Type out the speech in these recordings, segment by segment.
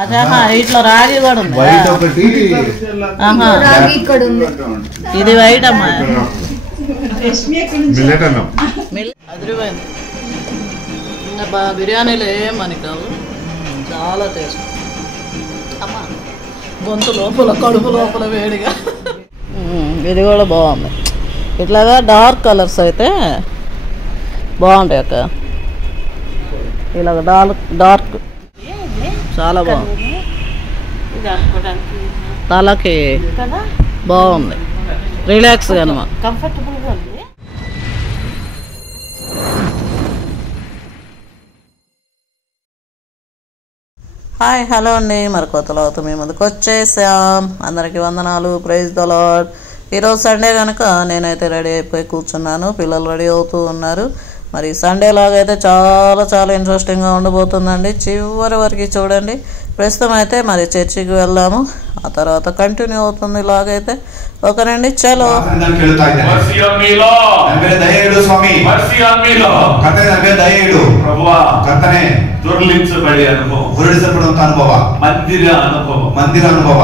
అదే ఇట్లా రాగి కూడా ఉంది. ఇది వైట్ అమ్మా. అదిరిపోయింది. ఇంకా బిర్యానీలు ఏమని కాదు, చాలా టేస్ట్ అమ్మా. గొంతు లోపల కడుపు లోపల వేడిగా. ఇది కూడా బాగుంది. ఇట్లాగా డార్క్ కలర్స్ అయితే బాగుంటాయి అక్క. ఇలాగ డార్క్ చాలా బాగుంది. తలకి బాగుంది, రిలాక్స్గా అనమాట. కంఫర్టబుల్గా ఉంది. హాయ్ హలో అండి, మరి కొత్తలో మీ ముందుకు వచ్చేసాం. అందరికీ వందనాలు, ప్రైజ్ ద లార్డ్. ఈరోజు సండే కనుక నేనైతే రెడీ అయిపోయి కూర్చున్నాను, పిల్లలు రెడీ అవుతూ ఉన్నారు. మరి సండే లాగైతే చాలా చాలా ఇంట్రెస్టింగ్గా ఉండబోతుందండి. చివరి వరకు చూడండి. ప్రస్తుతం అయితే మరి చర్చికి వెళ్దాము, ఆ తర్వాత కంటిన్యూ అవుతుంది లాగైతే. ఓకేనండి, చలో. మందిర అనుభవ,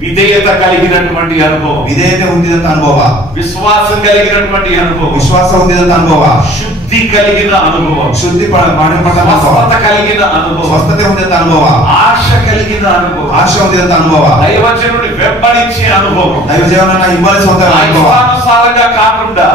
విధేయత కలిగినటువంటి అనుభవం, విధేయత ఉండినంత అనుభవ, విశ్వాసం కలిగినటువంటి అనుభవం, విశ్వాసం ఉండినంత అనుభవ, శుద్ధి కలిగిన అనుభవం, శుద్ధి స్వస్థత కలిగిన అనుభవం, స్వస్థత ఉండినంత అనుభవ, ఆశ కలిగిన అనుభవం, ఆశ ఉండినంత అనుభవ, దైవజనుడి వెంబడించే అనుభవం, దైవజనుడిని ఇవ్వాల్సి ఉండే అనుభవం, ఇష్టానుసారంగా కాకుండా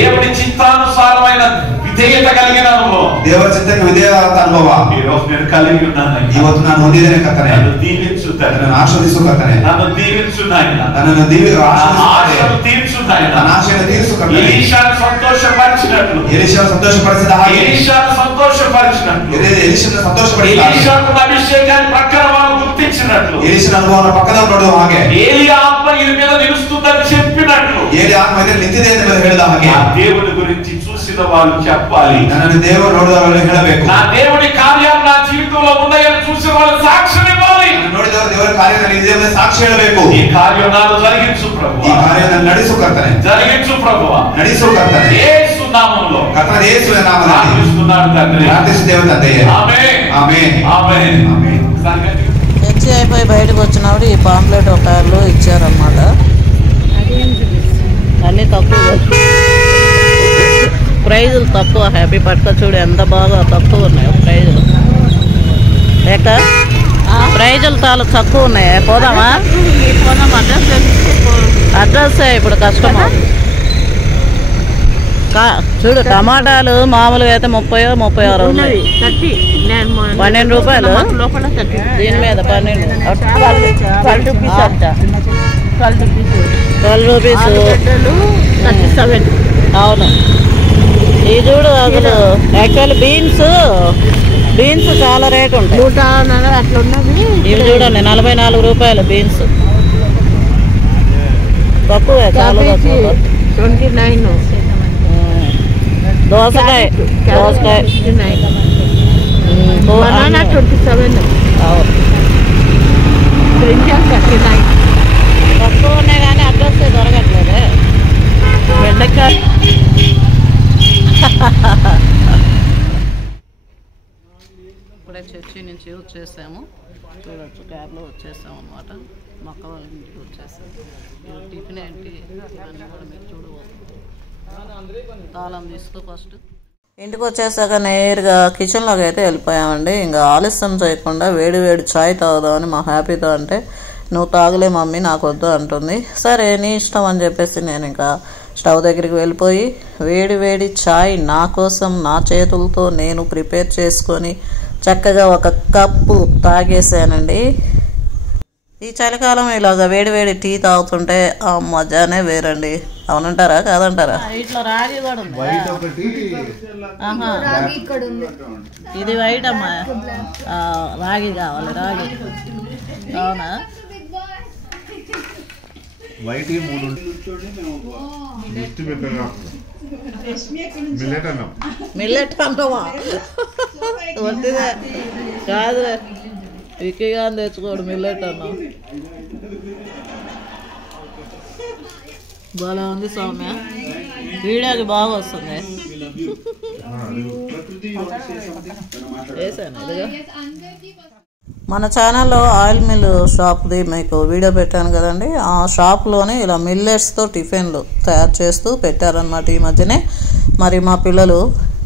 దేవుడి చిత్తానుసారమైన విధేయత కలిగిన అనుభవం, దేవుడి చిత్తకు విధేయత అనుభవం ఈరోజు నేను కలిగి ఉన్నాను. ఈవత్తు ನಾನು ಹೊಂದಿದ್ದೇನೆ ಕರ್ತನೇ, ನನ್ನನ್ನು దీవించు ನನ್ನನ್ನು ಆಶೀರ್ವದಿಸು ಕರ್ತನೇ, ನನ್ನನ್ನು దీవించు నాయన, నన్ను ఆశను తీర్చు నాయన, ನನ್ನ ಆಶೆಯನ್ನು తీర్చు ಕರ್ತನೇ. ఎలీషాను సంతోషపరిచినట్లు, ఎలీషాను సంతోషపరిచిన ಹಾಗೆ, ఎలీషాను సంతోషపరిచినట్లు, ఎలీషాను సంతోషపరిచిన ఎలీషాకు అభిషేకాన్ని ప్రక్కన వాళ్ళు గుర్తించినట్లు, ఎలీషాను అనుభవం పక్కన ನೋಡುವ ಹಾಗೆ, ఏలియా ఆత్మ ఈ మీద నిలుస్తుందని చెప్పినట్లు, ఏలియా ఆత్మ మీద నింతిದೆ ಎಂದು ಹೇಳಿದ ಹಾಗೆ, దేవుని గురించి చూసిన వాళ్ళు చెప్పాలి, నన్ను దేవుడు ನೋಡಿದವರು ಹೇಳಬೇಕು. నా దేవుడి కార్యాలు నా జీవితంలో ఉన్నాయని చూసిన వాళ్ళు సాక్ష్యం ఇవ్వాలి. ನೋಡಿದವರು ದೇವರ ಕಾರ್ಯದಲ್ಲಿ ಇದೆ ಎಂದು ಸಾಕ್ಷಿ ಹೇಳಬೇಕು. ಈ ಕಾರ್ಯ ನಾನು జరిగించు ప్రభువా, ఈ కార్యವನ್ನು ನಡೆಸು ಕರ್ತನೇ, జరిగించు ప్రభువా, ನಡೆಸು ಕರ್ತನೇ. యేసు నామములో, కర్త యేసు నామములో ప్రార్థిస్తున్నాను తండ్రి, ప్రార్థిస్తున్నాను తండ్రి. ఆమేన్ ఆమేన్ ఆమేన్ ఆమేన్. చర్చి అయిపోయి బయటకు వచ్చినప్పుడు ఈ పాంప్లెట్ ఒకళ్ళు ఇచ్చారన్నమాట. అన్నీ తక్కువ, ప్రైజులు తక్కువ. హ్యాపీ పట్టుక చూడు ఎంత బాగా తక్కువ ఉన్నాయి ప్రైజులు. లేక ప్రైజులు చాలా తక్కువ ఉన్నాయి. పోదామా? అడ్రస్ ఇప్పుడు కష్టమా. చూడు టమాటాలు మామూలుగా అయితే 30-36 ఉన్నాయి, 12 రూపాయలు. దీని మీద 12 రూపీస్. అవును. ఈ చూడు అసలు యాక్చువల్లీ బీన్స్ చాలా రేటు ఉంటాయి. ఇవి చూడండి 44 రూపాయలు బీన్స్. తక్కువే, చాలా తక్కువ. 29. దోసకాయ 27. తక్కువ ఉన్నాయి కానీ అడ్రస్ దొరకట్లేదే. బెండకాయ ఇప్పుడే చర్చి నుంచి వచ్చేసాము. చూడొచ్చు, క్యాబ్లో వచ్చేసాము అన్నమాట. మొక్క వాళ్ళ ఇంటికి వచ్చేసాము. టిఫిన్ ఏంటి ఇవన్నీ కూడా మీరు చూడవచ్చు. తాళం తీసుకో ఫస్ట్. ఇంటికి వచ్చేసాక నేరుగా కిచెన్లోకి అయితే వెళ్ళిపోయామండి. ఇంకా ఆలస్యం చేయకుండా వేడి వేడి ఛాయ్ తాగుదామని మా హ్యాపీతో అంటే, నువ్వు తాగలే మమ్మీ, నాకు వద్దు అంటుంది. సరే నీ ఇష్టం అని చెప్పేసి నేను ఇంకా స్టవ్ దగ్గరికి వెళ్ళిపోయి వేడి వేడి ఛాయ్ నా కోసం నా చేతులతో నేను ప్రిపేర్ చేసుకొని చక్కగా ఒక కప్పు తాగేసానండి. ఈ చలికాలం ఇలాగ వేడి వేడి టీ తాగుతుంటే ఆ మజానే వేరండి. అవునంటారా కాదంటారా? ఇట్లా రాగి కూడా ఉంది. ఇది వైట్ అమ్మా, రాగి కావాలి, రాగి. అవునా? వైట్ 3 మిల్లెట్ అంటావా? వద్దుగా కాదు, విక్కీగా తెచ్చుకోడు మిల్లెట్ అన్నా. బాగా ఉంది సౌమ్య, వీడియోకి బాగా వస్తుంది. వేసాను ఇదిగా మన ఛానల్లో ఆయిల్ మిల్ షాప్ది మీకు వీడియో పెట్టాను కదండి. ఆ షాప్లోనే ఇలా మిల్లెట్స్తో టిఫిన్లు తయారు చేస్తూ పెట్టారనమాట ఈ మధ్యనే. మరి మా పిల్లలు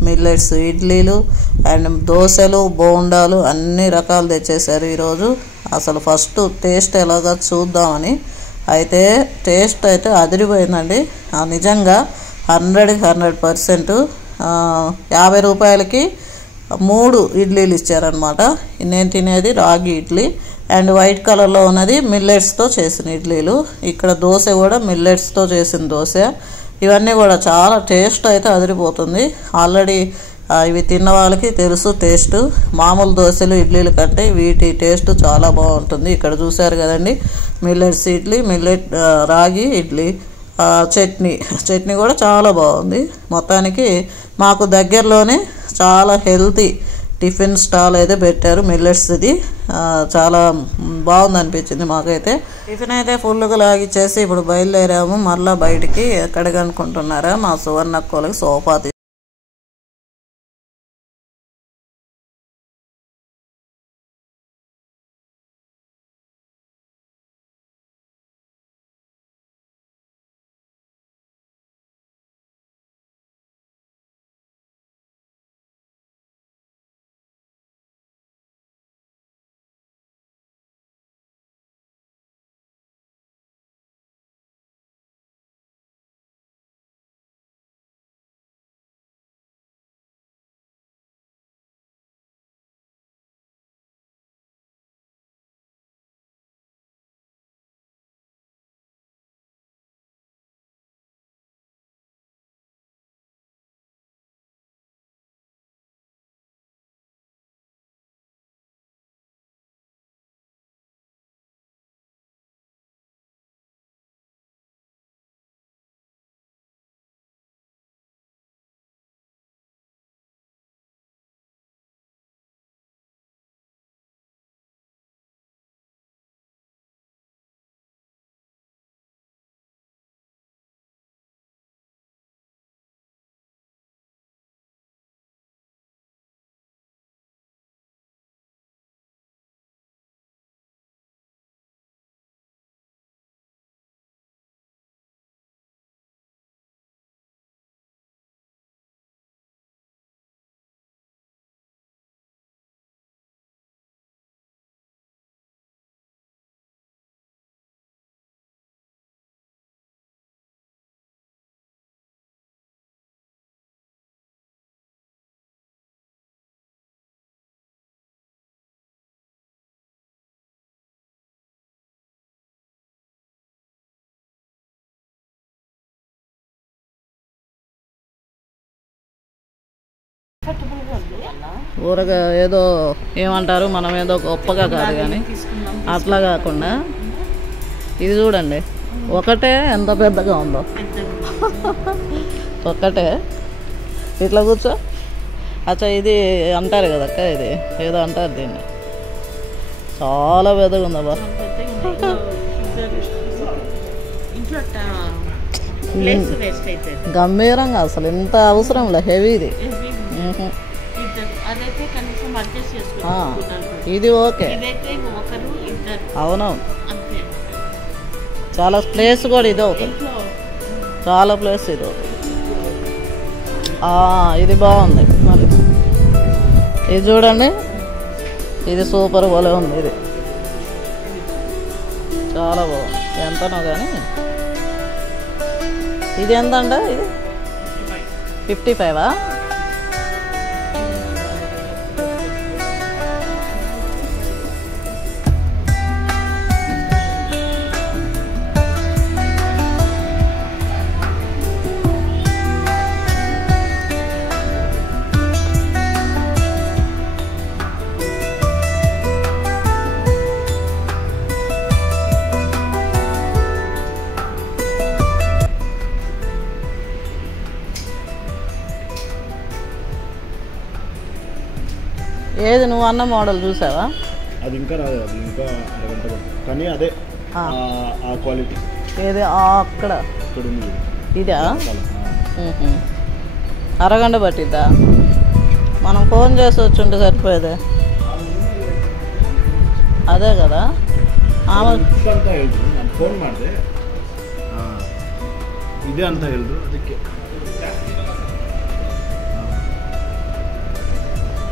మిల్లెట్స్ ఇడ్లీలు అండ్ దోశలు బోండాలు అన్ని రకాలు తెచ్చేసారు ఈరోజు. అసలు ఫస్ట్ టేస్ట్ ఎలాగో చూద్దామని. అయితే టేస్ట్ అయితే అదిరిపోయిందండి. నిజంగా 100% 50 రూపాయలకి 3 ఇడ్లీలు ఇచ్చారనమాట. నేను తినేది రాగి ఇడ్లీ అండ్ వైట్ కలర్లో ఉన్నది మిల్లెట్స్తో చేసిన ఇడ్లీలు. ఇక్కడ దోశ కూడా మిల్లెట్స్తో చేసిన దోశ. ఇవన్నీ కూడా చాలా టేస్ట్ అయితే అదిరిపోతుంది. ఆల్రెడీ ఇవి తిన్న వాళ్ళకి తెలుసు టేస్ట్. మామూలు దోశలు ఇడ్లీల కంటే వీటి టేస్ట్ చాలా బాగుంటుంది. ఇక్కడ చూసారు కదండి, మిల్లెట్స్ ఇడ్లీ, రాగి ఇడ్లీ, చట్నీ కూడా చాలా బాగుంది. మొత్తానికి మాకు దగ్గరలోనే చాలా హెల్తీ టిఫిన్ స్టాల్ అయితే పెట్టారు మిల్లెట్స్ది. చాలా బాగుంది అనిపించింది మాకైతే. టిఫిన్ అయితే ఫుల్గా లాగిచ్చేసి ఇప్పుడు బయలుదేరాము మళ్ళీ బయటికి. ఎక్కడికి అనుకుంటున్నారా, మా సువర్ణక్కలకి సోఫా ఊరగా ఏదో ఏమంటారు, మనం ఏదో గొప్పగా కాదు కానీ అట్లా కాకుండా ఇది చూడండి, ఒకటే ఎంత పెద్దగా ఉందో. ఒక్కటే ఇట్లా కూర్చో. అచ్చా ఇది అంటారు కదక్క, ఇది ఏదో అంటారు దీన్ని. చాలా పెద్దగా ఉందబ్బా. గంభీరంగా అసలు ఇంత అవసరం లే, హెవీది. ఇది ఓకే, అవునవును. చాలా ప్లేస్ కూడా ఇది అవుతుంది, చాలా ప్లేస్ ఇది అవుతుంది. ఇది బాగుంది. మళ్ళీ ఇది చూడండి, ఇది సూపర్ భలే ఉంది. ఇది చాలా బాగుంది. ఎంతనో కానీ ఇది ఎంతంట? ఇది 55. ఏది నువ్వు అన్న మోడల్ చూసావా? అది ఇంకా రాదు, అది ఇంకా అరగంట పడుతుంది. కానీ అదే ఆ క్వాలిటీ. ఏది అక్కడ ఇదా? అరగంట పట్టిద్దా? మనం ఫోన్ చేసి వచ్చుంటే సరిపోయేదే. ಅದೇ కదా ಆಮೇಲೆ ಅಂತ ಹೇಳಿದ್ರು ನಾನು ಫೋನ್ ಮಾಡಿದೆ ಇದೆ ಅಂತ ಹೇಳಿದ್ರು ಅದಕ್ಕೆ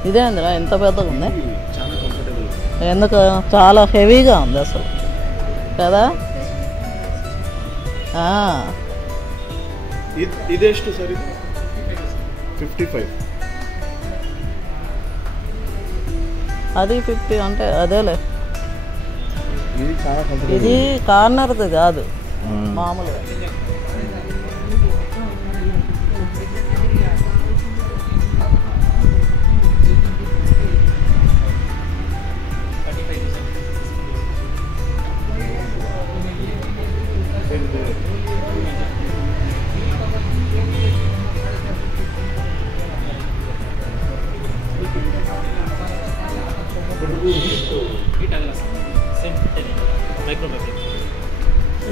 ఇదే అందిరా ఎంత పెద్దగా ఉంది చాలా కంఫర్టబుల్ ఎందుకు చాలా హెవీగా ఉంది అసలు కదా ಇದೆಷ್ಟು ಸರ್ ಇದು 55 అది 50 అంటే అదేలే ఇది చాలా కంఫర్టబుల్ ఇది కార్నర్ది కాదు మామూలుగా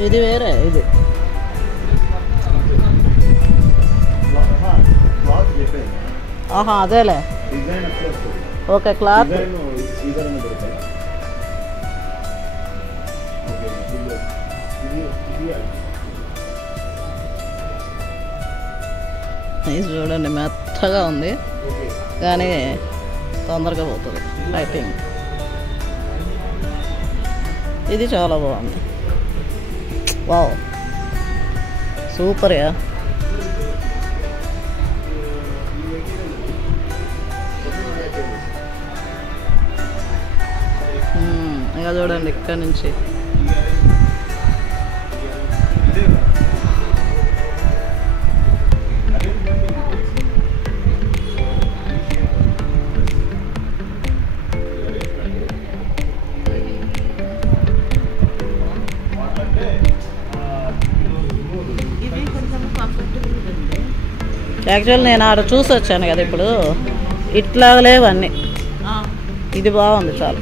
ఇది వేరే ఇది ఆహా అదేలే ఓకే క్లాత్ ఇది చూడండి మెత్తగా ఉంది కానీ తొందరగా పోతుంది పైపింగ్ ఇది చాలా బాగుంది వావ్ సూపర్ యా ఇక చూడండి ఇక్కడ నుంచి యాక్చువల్ నేను ఆడ చూసి వచ్చాను కదా ఇప్పుడు ఇట్లా లేవు అన్నీ ఇది బాగుంది చాలా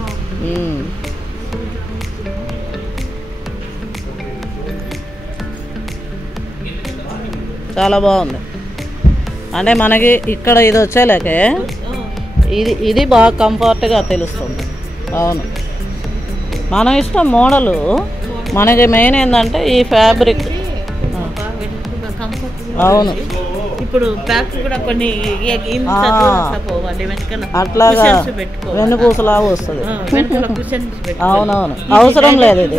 చాలా బాగుంది అంటే మనకి ఇక్కడ ఇది వచ్చేలేకే ఇది బాగా కంఫర్ట్గా తెలుస్తుంది అవును మన ఇష్టం మోడలు మనకి మెయిన్ ఏంటంటే ఈ ఫ్యాబ్రిక్ అవును ఇప్పుడు బ్యాక్ కూడా కొన్ని అట్లాగా వెన్నుపూసలాగా వస్తుంది అవునవును అవసరం లేదు ఇది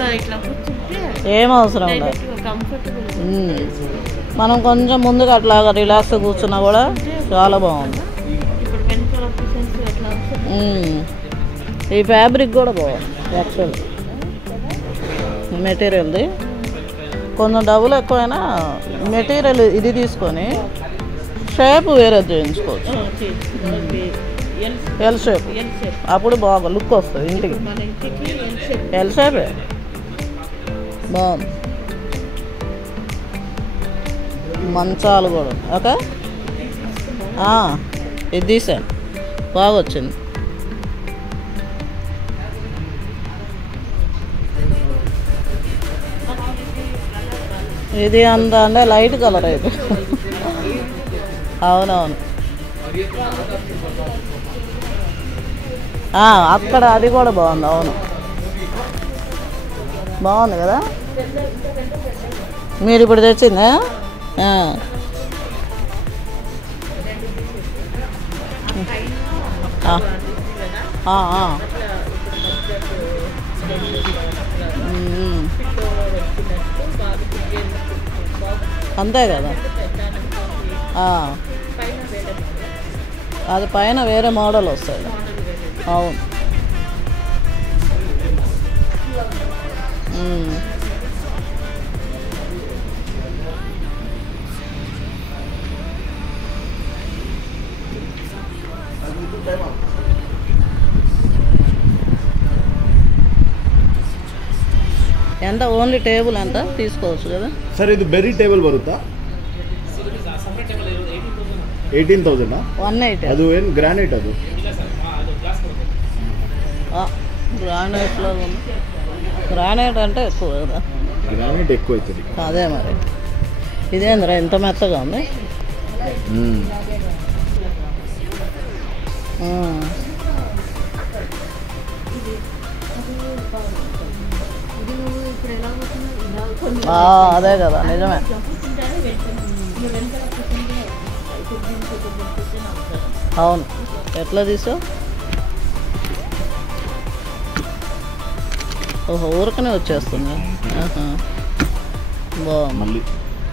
ఏం అవసరం లేదు మనం కొంచెం ముందుగా అట్లాగా రిలాక్స్ కూర్చున్నా కూడా చాలా బాగుంది ఈ ఫ్యాబ్రిక్ కూడా బాగుంది యాక్చువల్ మెటీరియల్ది కొంచెం డబ్బులు ఎక్కువైనా మెటీరియల్ ఇది తీసుకొని షేప్ వేరే చేయించుకోవచ్చు ఎల్ షేప్ అప్పుడు బాగా లుక్ వస్తుంది ఇంటికి ఎల్ షేపే బాగుంది మంచాలు కూడా ఓకే ఇది తీసాను బాగా వచ్చింది ఇది అంత అంటే లైట్ కలర్ అయితే అవునవును అక్కడ అది కూడా బాగుంది అవును బాగుంది కదా మీరు ఇప్పుడు తెచ్చిందా అంతే కదా అది పైన వేరే మోడల్ వస్తుంది అవును ఎంత ఓన్లీ టేబుల్ ఎంత తీసుకోవచ్చు కదా ಸರ್ ಇದು ಬೆರಿ ಟೇಬಲ್ ಬರುತ್ತಾ 18,000 180 ಅದು ಏನು ಗ್ರಾನೈಟ್ ಅದು గ్రానైట్లో గ్రానైట్ అంటే ఎక్కువ కదా గ్రానైట్ ఎక్కువ అవుతుంది అదే మరి ఇదేంద్రా ఎంత మెత్తగా ఉంది అదే కదా నిజమే. అవును, ఎట్లా తీసావు? ఓహో, ఊరకనే వచ్చేస్తుంది. బాగుంది. మళ్ళీ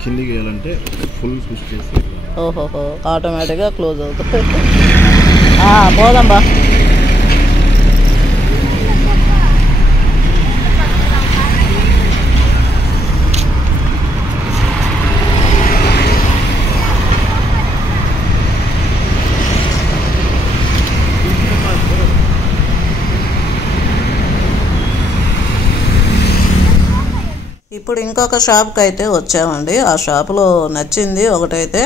కిందికి వేయాలంటే ఫుల్ పుష్ చేసి ఓహోహో, ఆటోమేటిక్గా క్లోజ్ అవుతుంది. పోదాం బా. ఇప్పుడు ఇంకొక షాప్కి అయితే వచ్చామండి. ఆ షాపులో నచ్చింది ఒకటైతే,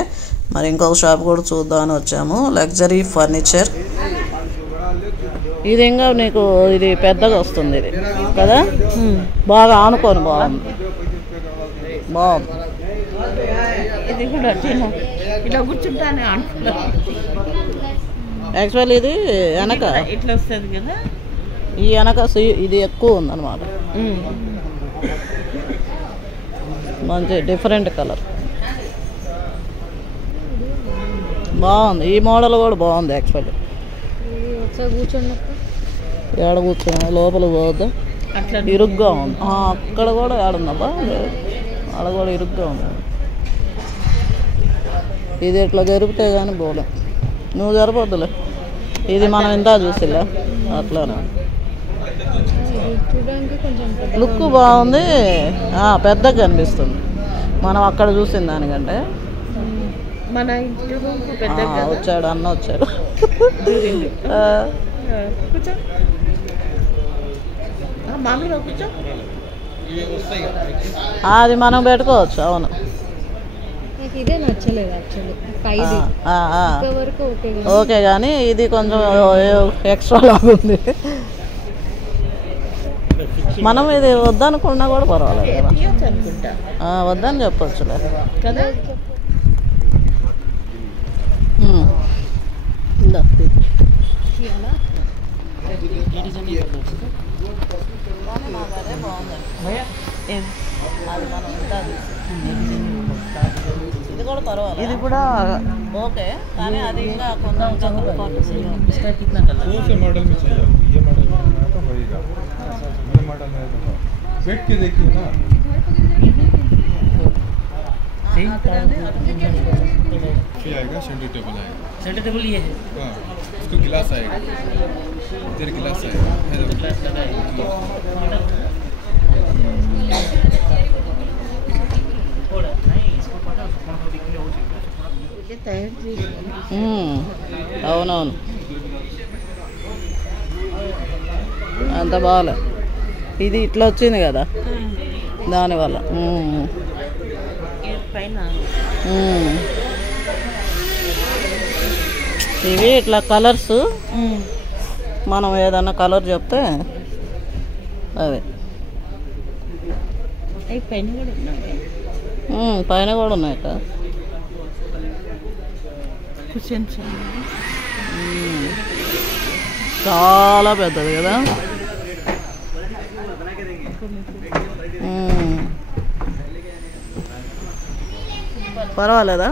మరి ఇంకొక షాప్ కూడా చూద్దామని వచ్చాము. Luxury furniture. ఇది ఇంకా నీకు ఇది పెద్దగా వస్తుంది ఇది కదా, బాగా ఆనుకోని బాగుంది. బాగుంది. ఇది కూడా ఇట్లా కూర్చుంటానే అనుకున్నా. యాక్చువల్లీ ఇది వెనక ఇట్లా వస్తుంది కదా, ఈ వెనక ఇది ఎక్కువ ఉందన్నమాట. మంచి డిఫరెంట్ కలర్ బాగుంది. ఈ మోడల్ కూడా బాగుంది యాక్చువల్లీ. ఏడ కూర్చొని లోపల పోవద్దు, ఇరుగ్గా ఉంది. అక్కడ కూడా ఏడుందబ్బా, ఆడ కూడా ఇరుగ్గా ఉంది. ఇది ఇట్లా జరిపితే కానీ పోలేం. నువ్వు జరపొద్దులే, ఇది మనం ఇంత చూసిలే అట్లానే. లుక్ బాగుంది, పెద్దగా కనిపిస్తుంది మనం అక్కడ చూసిన దానికంటే. మన ఇంటి వచ్చాడు అన్న వచ్చాడు. అది మనం పెట్టుకోవచ్చు. అవును, ఇదే నచ్చలేదు యాక్చువల్లీ. ఓకే, కానీ ఇది కొంచెం ఎక్స్ట్రా లాగా ఉంది. మనం ఇది వద్దనుకున్నా కూడా పర్వాలేదు కదా, వద్దని చెప్పొచ్చులే కదా. ఇది కూడా పర్వాలేదు, ఇది కూడా ఓకే, కానీ అది ఇంకా కొంచెం मॉडल में चाहिए, ये मॉडल में तो होएगा, ये मॉडल में तो बैठ के देखिए ना, ये आएगा सेंटर टेबल आएगा, सेंटर टेबल ये है। हाँ इसको गिलास आएगा, इधर गिलास आएगा, गिलास लगाएगा थोड़ा नहीं, इसको पता है कौन सा दिखने हो सकता है। అవునవును, అంత బాగాలే. ఇది ఇట్లా వచ్చింది కదా దానివల్ల. ఇవి ఇట్లా కలర్స్, మనం ఏదన్నా కలర్ చెప్తే అవి పైన కూడా ఉన్నాయి కదా. చాలా పెద్దది కదా. పర్వాలేదా?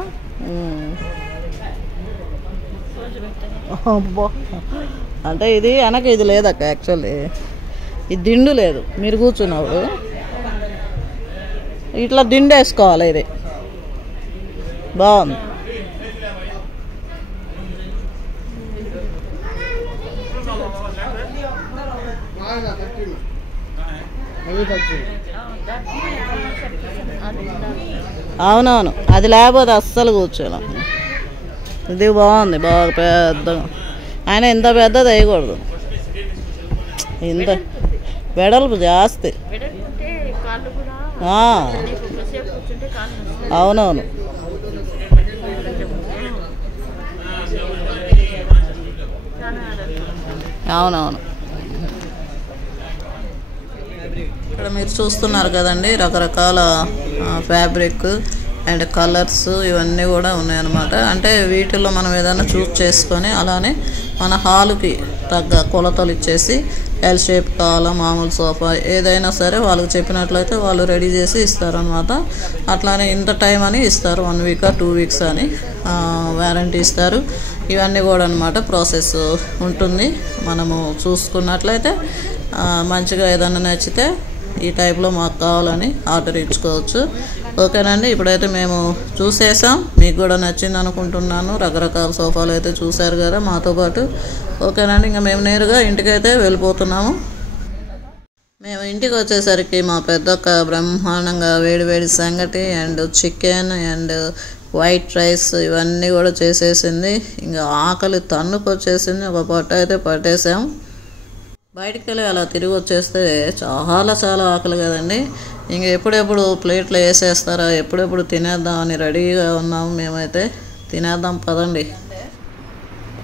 అంటే ఇది వెనక ఇది లేదక్క, యాక్చువల్లీ ఇది దిండు లేదు. మీరు కూర్చున్నప్పుడు ఇట్లా దిండు వేసుకోవాలి. ఇది బాగుంది. అవునవును, అది లేకపోతే అస్సలు కూర్చోలేం. ఇది బాగుంది, బాగా పెద్దగా. ఆయన ఇంత పెద్దది వేయకూడదు, ఇంత వెడల్పు జాస్తి. అవునవును, అవునవును. ఇక్కడ మీరు చూస్తున్నారు కదండి, రకరకాల ఫ్యాబ్రిక్ అండ్ కలర్స్ ఇవన్నీ కూడా ఉన్నాయన్నమాట. అంటే వీటిల్లో మనం ఏదైనా చూస్ చేసుకొని అలానే మన హాలుకి తగ్గ కొలతలు ఇచ్చేసి ఎల్ షేప్ కావాలా మామూలు సోఫా ఏదైనా సరే వాళ్ళకి చెప్పినట్లయితే వాళ్ళు రెడీ చేసి ఇస్తారనమాట. అట్లానే ఇంత టైం అని ఇస్తారు, 1 వీక్ 2 వీక్స్ అని వారంటీ ఇస్తారు. ఇవన్నీ కూడా అనమాట ప్రాసెస్ ఉంటుంది. మనము చూసుకున్నట్లయితే మంచిగా ఏదైనా నచ్చితే ఈ టైప్లో మాకు కావాలని ఆర్డర్ ఇచ్చుకోవచ్చు. ఓకేనండి, ఇప్పుడైతే మేము చూసేసాం, మీకు కూడా నచ్చింది అనుకుంటున్నాను. రకరకాల సోఫాలు అయితే చూశారు కదా మాతో పాటు. ఓకేనండి, ఇంకా మేము నేరుగా ఇంటికైతే వెళ్ళిపోతున్నాము. మేము ఇంటికి వచ్చేసరికి మా పెద్దక్క బ్రహ్మాండంగా వేడివేడి సంగటి and chicken and white rice ఇవన్నీ కూడా చేసేసింది. ఇంకా ఆకలి తన్నుకొచ్చేసింది. ఒక పొట్ట అయితే పట్టేసాం. బయటికి వెళ్ళి అలా తిరిగి వచ్చేస్తే చాలా ఆకలి కదండి. ఇంక ఎప్పుడెప్పుడు ప్లేట్లో వేసేస్తారా, ఎప్పుడెప్పుడు తినేద్దామని రెడీగా ఉన్నాము మేమైతే. తినేద్దాం పదండి.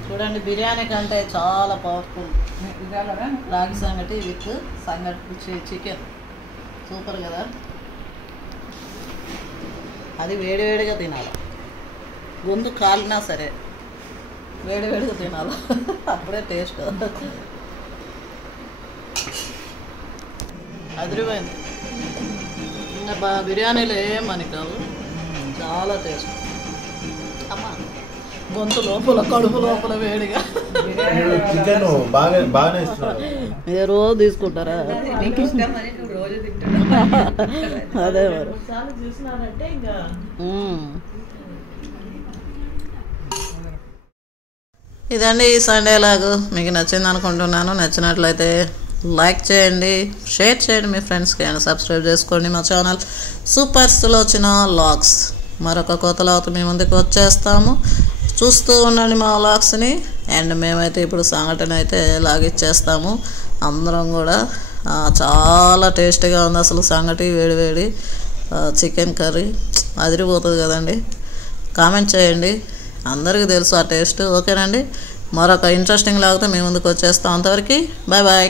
చూడండి, బిర్యానీ కంటే చాలా పవర్ఫుల్ రాగి సంగటి విత్ సంగటి చికెన్ సూపర్ కదా. అది వేడివేడిగా తినాలి, గొంతు కాలినా సరే వేడివేడిగా తినాలి, అప్పుడే టేస్ట్. అదిరిపోయింది. ఇంకా బిర్యానీలో ఏమని కాదు, చాలా టేస్ట్. అమ్మా గొంతు లోపల కడుపు లోపల వేడిగా. చికెన్ బాగానే ఇస్తున్నారు. ఏ రోజు తీసుకుంటారా? అదే మరి. ఇదండి ఈ సండే లాగు. మీకు నచ్చింది అనుకుంటున్నాను. నచ్చినట్లయితే లైక్ చేయండి, షేర్ చేయండి మీ ఫ్రెండ్స్కి అండ్ సబ్స్క్రైబ్ చేసుకోండి మా ఛానల్ సూపర్ సులోచన వ్లాగ్స్. మరొక కొత్త లాగుతూ మీ ముందుకు వచ్చేస్తాము. చూస్తూ ఉండండి మా వ్లాగ్స్ని. అండ్ మేమైతే ఇప్పుడు సంఘటన అయితే లాగిచ్చేస్తాము అందరం కూడా. చాలా టేస్టీగా ఉంది అసలు సంగటి, వేడివేడి చికెన్ కర్రీ అదిరిపోతుంది కదండి. కామెంట్ చేయండి, అందరికీ తెలుసు ఆ టేస్ట్. ఓకేనండి, మరొక ఇంట్రెస్టింగ్ లాగితే మీ ముందుకు వచ్చేస్తాం. అంతవరకు బాయ్ బాయ్.